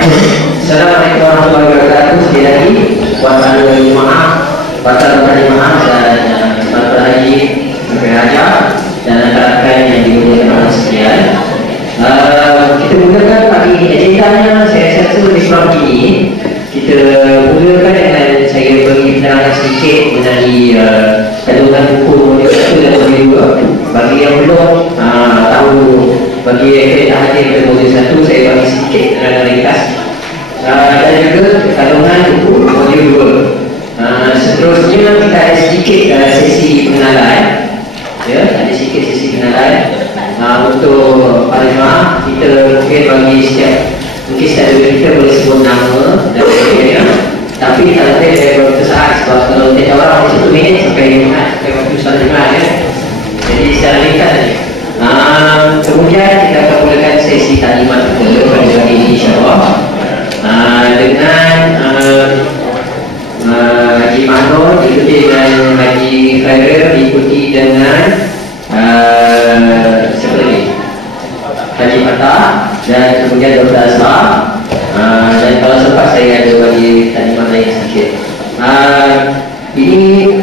Assalamualaikum warahmatullahi wabarakatuh. Sekali lagi, puasa jemaah, puasa jemaah dan para haji, berhaja dan rakan yang dimuliakan Allah sekalian. Kita mulakan pagi ini. Agendanya saya rasa lebih kurang ini. Kita mulakan dengan saya bagi penerangan sedikit mengenai kandungan hukum modul 1 dan modul 2. Bagi yang belum tahu, bagi yang tak hadir pada modul 1, saya bagi sedikit penerangan ringkas. Dan juga kandungan hukum modul 2. Seterusnya kita ada sedikit sesi pengenalan. Ya, ada sedikit sesi pengenalan. Untuk para jemaah, kita mungkin bagi setiap kita boleh sebut nama dan sebagainya. Tapi tak lebih dari beberapa saat, sebab kalau tidak orang 1 minit sampai 5 minit sampai waktu salat jemaah ya. Jadi secara ringkas saja. Kemudian kita akan mulakan sesi taklimat kita pada hari ini insya-Allah. Dengan Haji Mahdud diikuti dengan Haji Khairil, diikuti dengan siapa lagi? Haji Fatah dan kemudian Dr. Azhar. Dan kalau sempat saya ada bagi taklimat lain sedikit. Ini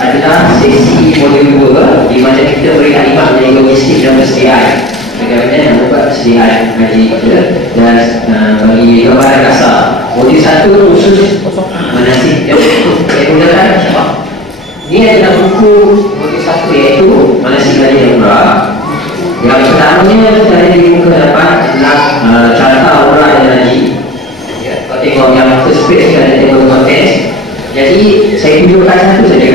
adalah sesi modul 2 di mana kita beri taklimat mengenai logistik dan persediaan. Bagaimana yang membuat persediaan haji kita dan bagi gambaran kasar. Modul 1 khusus manasik yang saya gunakan insya-Allah. Ini adalah buku modul 1 iaitu manasik haji dan umrah. Yang pertamanya kita ada di muka depan adalah carta umrah dan haji. Kalau tengok yang first page kita ada tengok konteks. Jadi saya tunjukkan satu saja.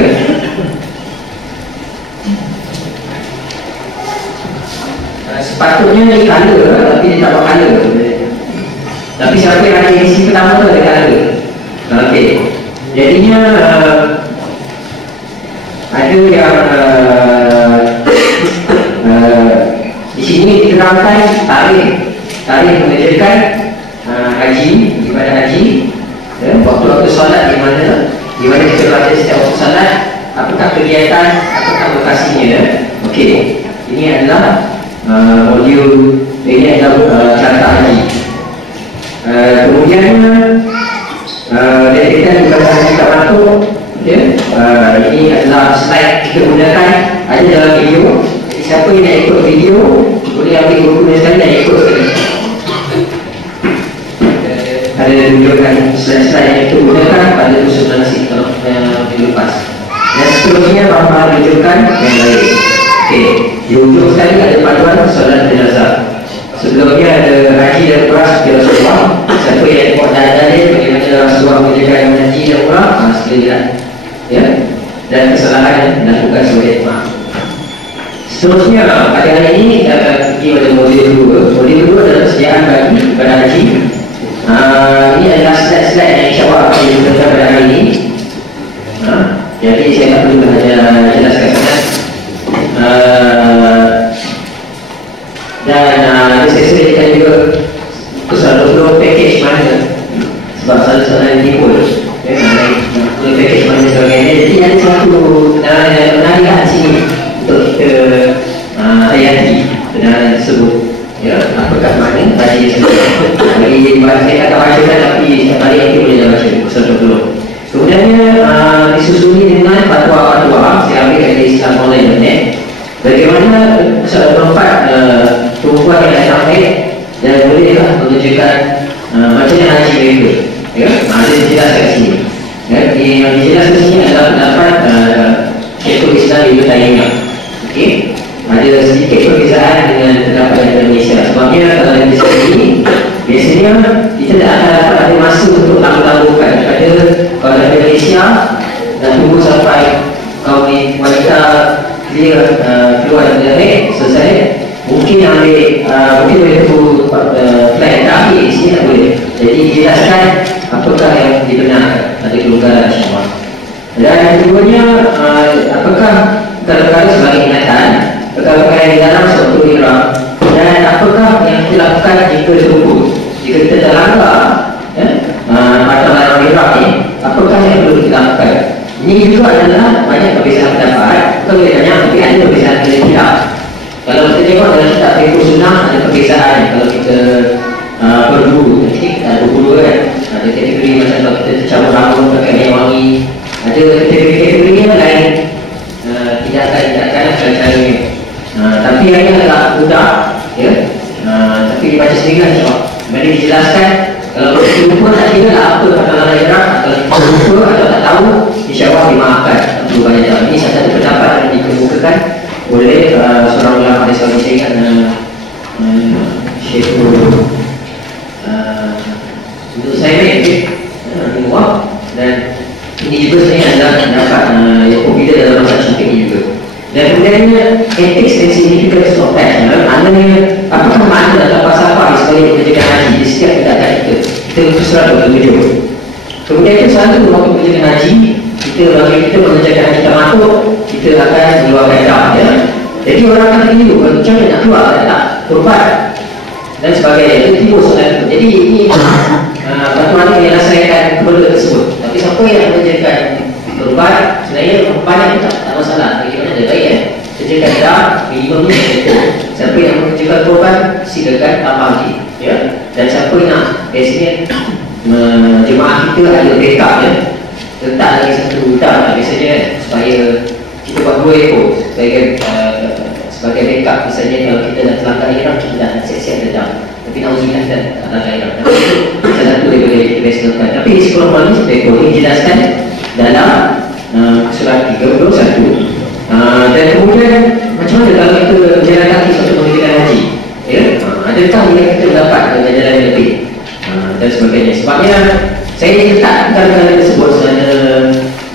Sepatutnya ni color tapi dia tak buat color. Tapi siapa yang ada edisi pertama tu ada color. Okey. Jadinya ada yang di sini diterangkan tarikh mengerjakan haji, ibadah haji, waktu-waktu solat di mana kita baca setiap waktu solat, apakah kegiatan, apakah lokasinya. Okey. Ini adalah modul, ini adalah carta haji. Kemudian kita ibadah haji tak masuk. Ini adalah slide kita gunakan ada dalam video. Siapa yang nak ikut video boleh ambil buku sekali dan ikut sekali. Ada tunjukkan slide-slide yang kita gunakan pada usul manasik kalau dilepas. Dan seterusnya bahawa tunjukkan yang lain. Okey, di ujung sekali ada panduan solat jenazah. Sebelumnya ada haji dan umrah seperti Rasulullah. Siapa yang buat dalil bagaimana Rasulullah mengerjakan haji dan umrah, sekalian. Ya. Dan kesalahan dilakukan sebagai maaf. Seterusnya pada hari ini kita akan pergi pada modul 2. Modul 2 adalah persediaan bagi ibadah haji. Ini adalah slide-slide yang insya-Allah akan digunakan pada hari ini. Jadi saya tak perlu jelaskan sangat. Dan saya sediakan juga soal package mana, sebab soalan ini pun package mana sebagainya. Jadi ada satu penarikan sini untuk kita hayati kebenaran tersebut. Ya, apakah mana haji tersebut. Bagi saya tak bacakan tapi setiap hari nanti boleh dah baca soal 20. Kemudiannya disusuli dengan fatwa-fatwa. Saya ambil dari Islam Online.net. Bagaimana soal 24 perempuan yang datang haid dan bolehlah menunjukkan macam mana haji mereka. Ya, ada dijelaskan kat sini. Ya, yang dijelaskan sini adalah pendapat Syekhul Islam Ibn Taymiyah. Okey, ada sedikit perbezaan dengan pendapat yang Indonesia. Sebabnya kalau di sini biasanya kita tak akan dapat ada masa untuk tangguh-tangguhkan. Kalau di Malaysia dan tunggu sampai kaum wanita clear keluar dari selesai, mungkin mungkin boleh tunggu flight terakhir di sini tak boleh. Jadi jelaskan apakah yang dibenarkan, ada kelonggaran insya-Allah. Dan yang keduanya apakah perkara sebagai ingatan, perkara yang di dalam suatu ihram, dan apakah yang kita lakukan jika terlupa, jika kita terlanggar atau dalam ihram ni, apakah yang perlu kita lakukan. Ini juga adalah banyak perbezaan pendapat. Bukan boleh banyak, tapi ada perbezaan tidak. Kalau kita tengok dalam kitab Fiqh Sunnah ada perbezaan. Kalau kita perlu, jadi kita ada 22 kan. Ada kategori macam kalau kita cabut rambut pakai minyak wangi, ada kategori-kategori yang lain. Tindakan cara-caranya. Tapi yang agak mudah, ya. Tapi dibaca sendiri lah insyaAllah. Mari dijelaskan. Kalau kita lupa tak kira lah apa kata Iraq. Kalau kita lupa atau tak tahu, insyaAllah dimaafkan. Tak perlu banyak jawab. Ini satu pendapat yang dikemukakan oleh seorang ulama dari Saudi. Saya ingat Syekh untuk saya ni dan ini juga sebenarnya adalah dapat popular dalam masa syimpik ini juga. Dan kemudiannya ethics and significance of that, maknanya apakah makna atau falsafah sebagai penjagaan haji di setiap tindakan kita bersurat bertujuh. Kemudian itu selalu waktu penjagaan haji bagi kita mengerjakan haji tamattu, kita akan mengeluarkan dam, ya. Jadi orang akan keliru macam mana nak keluar tak korban dan sebagainya, itu timbul soalan itu. Jadi ini bagaimana menyelesaikan kebela tersebut. Tapi siapa yang mengerjakan korban sebenarnya banyak pun tak masalah. Bagaimana dia baik ya, kerjakan dah minimum ni cukup. Siapa yang mengerjakan korban silakan tambah lagi, ya. Dan siapa nak biasanya jemaah kita ada backup, ya, letak lagi satu dam biasanya supaya kita buat 2 ekor sebagai backup. Misalnya kalau kita dah terlanggar ihram, kita dah siap-siap dendam. Tapi nauzubillah kita tak terlanggar ihram. Salah satu daripada kita biasa lakukan. Tapi di sekolah malam ini ini dijelaskan dalam surat 31. Dan kemudian macam mana kalau kita berjalan kaki untuk mengerjakan haji, ya? Adakah yang kita dapat dengan jalan yang lebih dan sebagainya. Sebabnya saya letak perkara-perkara tersebut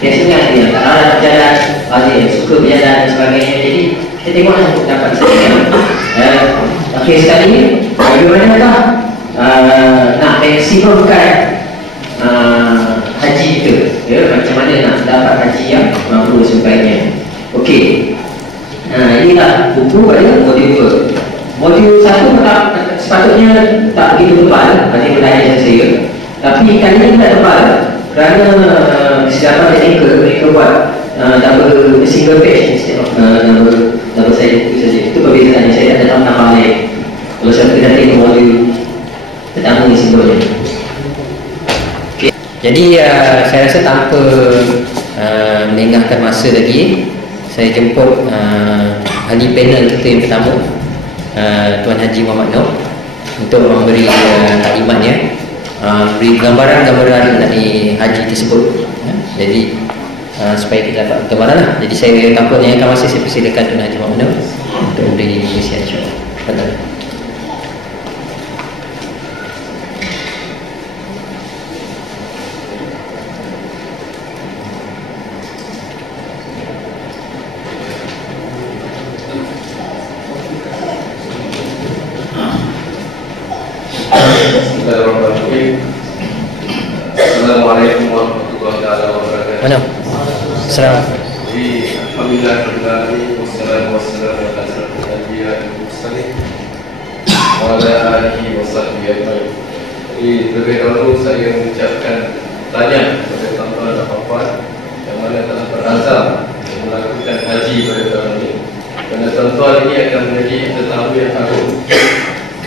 biasanya dia tak ada berjalan, ada yang suka berjalan dan sebagainya. Jadi kita tengok yang dapat saya. Akhir sekali, bagaimanakah nak maksimumkan haji kita, ya? Macam mana nak dapat haji yang mabrur sebaiknya. Okey. Inilah buku pada modul 2. Modul 1 sepatutnya tak begitu tebal, bagi pelajaran saya. Tapi kali ini tidak tebal kerana sejarah teknikal mereka buat double single page instead of double side buku saja. Itu perbezaannya. Saya tak tahu nama lain. Kalau saya tidak tengok modul pertama ni sebelumnya. Okay. Jadi saya rasa tanpa melengahkan masa lagi, saya jemput ahli panel kita yang pertama, Tuan Haji Muhammad Noor, untuk memberi taklimatnya, beri gambaran-gambaran mengenai haji tersebut, ya. Jadi supaya kita dapat gambaran lah. Jadi saya tanpa melengahkan masa, saya persilakan Tuan Haji Muhammad Noor untuk memberi perkongsian, insyaAllah. Terima kasih. Assalamualaikum warahmatullahi wabarakatuh. Alhamdulillah wassalatu wassalamu ala asyrafil anbiya'i wal mursalin wa ala alihi wa sahbihi ajma'in. Jadi terlebih dahulu saya mengucapkan tanya kepada tuan-tuan dan puan yang mana telah berazam melakukan haji pada tahun ini. Kerana tuan-tuan ini akan menjadi tetamu yang agung.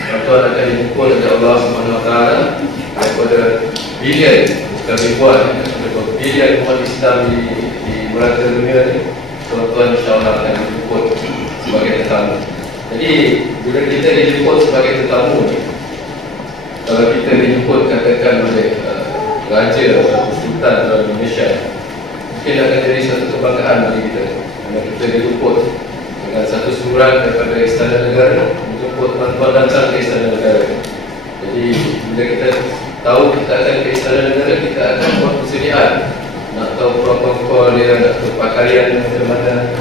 Tuan-tuan akan dijemput oleh Allah SWT daripada bilion, bukan ribuan, daripada bilion umat Islam di merata dunia ini. Tuan-tuan insyaAllah akan dijemput sebagai tetamu. Jadi bila kita dijemput sebagai tetamu, kalau kita dijemput katakan oleh Raja atau Sultan dalam Indonesia, mungkin akan jadi satu kebanggaan bagi kita. Kerana kita dijemput dengan satu surat daripada Istana Negara, menjemput tuan-tuan datang ke Istana Negara. Jadi bila kita tahu kita akan ke Istana Negara, kita akan buat persediaan. Nak tahu protokol dia, nak tahu pakaian macam mana,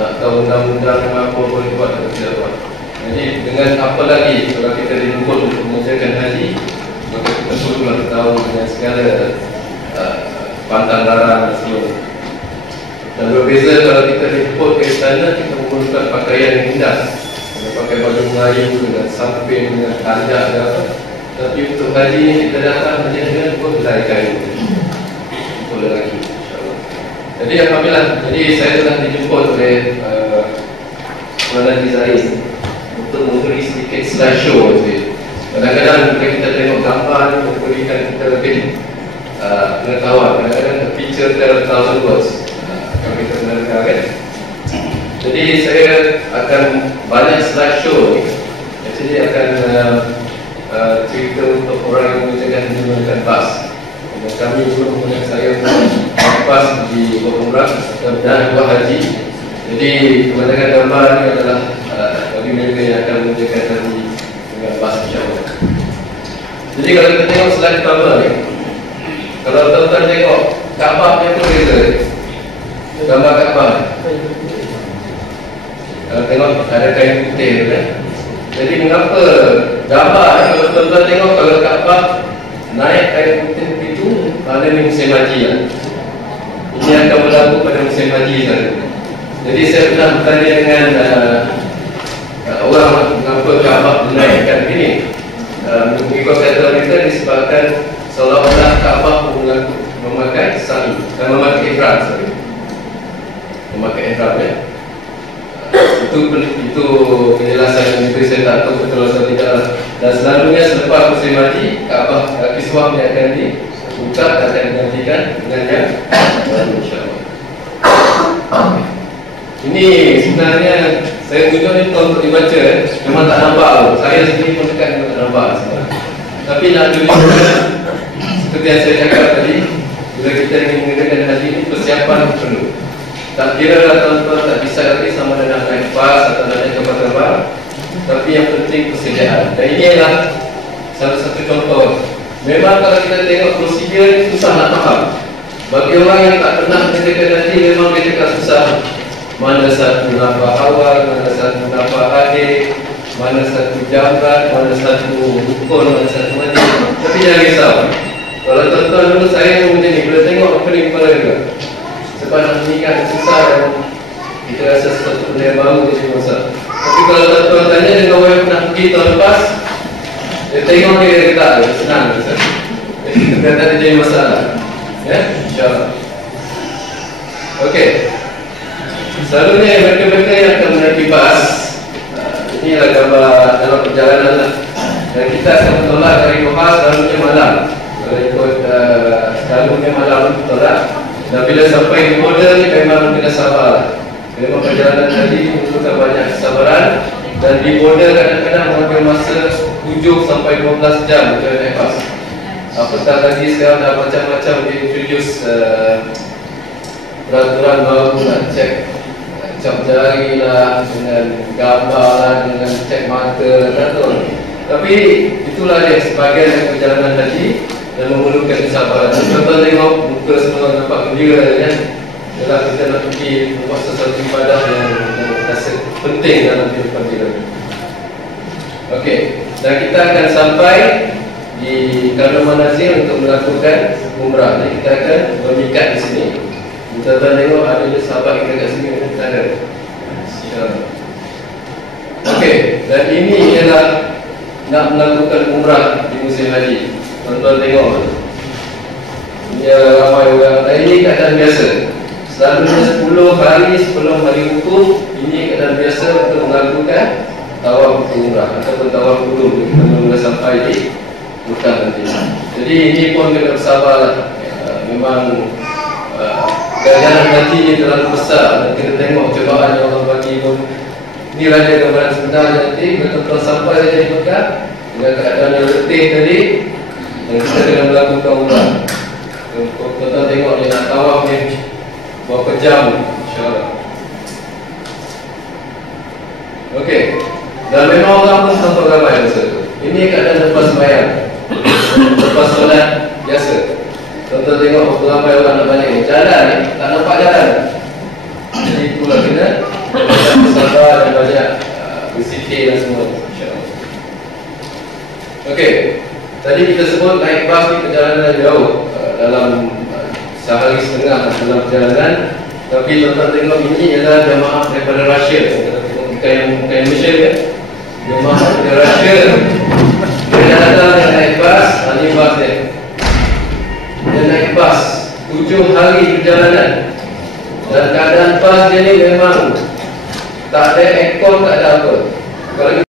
nak tahu undang-undang apa boleh buat atau tidak buat. Jadi dengan apa lagi kalau kita dijemput untuk mengerjakan haji, maka kita perlulah tahu dengan segala pantang larang dan sebagainya. Dan berbeza kalau kita dijemput ke istana, kita memerlukan pakaian yang indah. Kita pakai baju Melayu dengan samping, dengan tanjak dan apa. Tapi untuk haji ni kita datang hanya dengan dua helai kain untuk lelaki, insyaAllah. Jadi alhamdulillah, jadi saya telah dijemput oleh Tuan Haji Zahid untuk memberi sedikit slideshow. Kadang-kadang bila kita tengok gambar ni memberikan kita lebih pengetahuan. Kadang-kadang a picture tell 1,000 words. Kalau kita pernah dengar kan. Jadi saya akan banyak slide show ni. Jadi akan cerita untuk orang yang menggunakan bas. Dan kami juga menggunakan saya bas di Umrah dan buat haji. Jadi kebanyakan gambar ni adalah bagi mereka yang akan mengerjakan haji dengan bas insyaAllah. Jadi kalau kita tengok slide pertama ni, kalau tuan-tuan tengok Kaabah ni pun beza. Gambar Kaabah ni. Kalau tengok ada kain putih tu kan. Jadi mengapa gambar ni, kalau tuan-tuan tengok kalau Kaabah naik kain putih itu, mana ni musim haji lah. Ini akan berlaku pada musim haji saja. Jadi saya pernah bertanya dengan orang mengapa Kaabah dinaikkan ini. Mengikut kata mereka disebabkan seolah-olah Kaabah memakai sa'i dan memakai ihram, memakai ihram ya. Itu penjelasan yang diberi, saya tak tahu betul atau tidak. Dan selalunya selepas musim haji, Kaabah kiswah yang akan dibuka dan akan digantikan dengan yang baru insyaAllah. Ini sebenarnya saya tunjuk ni untuk dibaca, memang tak nampak pun. Saya sendiri pun dekat memang tak nampak sebenarnya. Tapi nak tunjukkan seperti yang saya cakap tadi, bila kita ingin mengadakan haji ini, persiapan perlu. Tak kira lah tuan-tuan tak bisa lagi sama dengan naik bas atau naik kapal terbang, tapi yang penting persediaan. Dan ini adalah salah satu contoh. Memang kalau kita tengok prosedur ini susah nak faham. Bagi orang yang tak pernah mengadakan haji, memang dia cakap susah. Mana satu nafas awal, mana satu nafas akhir, mana satu jambat, mana satu rukun, mana satu mati. Tapi jangan risau. Kalau tuan-tuan dulu saya pun macam ni, bila tengok pening kepala juga. Sebab nak meningkat susah dan kita rasa sesuatu benda yang baru jadi masalah. Tapi kalau tuan-tuan tanya dengan orang yang pernah pergi tahun lepas, dia tengok dia tak ada, senang. Dia tak ada jadi masalah. Ya, insyaAllah. Okey. Selalunya mereka-mereka yang akan menaiki bas, ini adalah gambar dalam perjalanan lah. Dan kita akan bertolak dari Doha selalunya malam. Kalau ikut selalunya malam bertolak. Dan bila sampai di border ni memang kena sabar. Memang perjalanan tadi membutuhkan banyak kesabaran. Dan di border kadang-kadang mengambil masa 7 sampai 12 jam untuk naik bas. Apatah lagi sekarang dah macam-macam diintroduce peraturan baru nak cek cap jari lah, dengan gambar lah, dengan cek mata lah, tapi itulah dia sebahagian dari perjalanan haji dan memerlukan kesabaran. Contoh tengok muka semua nampak gembira kan. Yalah kita nak pergi buat sesuatu ibadah yang rasa penting dalam kehidupan kita. Okey, dan kita akan sampai di Kandung Manazir untuk melakukan umrah. Jadi kita akan bermikat di sini. Tuan-tuan tengok ada sahabat kita kat sini ada. Okey, dan ini ialah nak melakukan umrah di musim haji. Tuan-tuan tengok. Ini ramai orang. Dan ini keadaan biasa. Selalunya 10 hari sebelum hari hukum, ini keadaan biasa untuk melakukan tawaf umrah ataupun tawaf qudum sebelum sampai di Mekah nanti. Jadi ini pun kena bersabarlah. Memang perjalanan haji ini terlalu besar dan kita tengok cobaan yang Allah bagi pun. Inilah dia gambaran sebenarnya nanti betul-betul sampai saja di Mekah dengan keadaan yang letih tadi dan kita kena melakukan umrah. Tuan-tuan tengok dia nak tawaf ni berapa jam insyaAllah. Okey, dan memang orang pun tampak ramai masa tu. Ini keadaan lepas sembahyang, lepas solat biasa. Tuan-tuan tengok berapa ramai orang nak balik ni. Jalan ni, tak nampak jalan. Jadi itulah kena bersabar dan banyak bersikir dan semua insyaAllah. Okey, tadi kita sebut naik bas ni perjalanan jauh dalam sehari setengah dalam perjalanan. Tapi tuan-tuan tengok ini adalah jemaah daripada Russia. Bukan Malaysia ya. Jemaah daripada Russia. Dia datang dan naik bas, ini bas dia. Dia naik bas 7 hari perjalanan. Dan keadaan bas dia ni memang tak ada aircon, tak ada apa. Kalau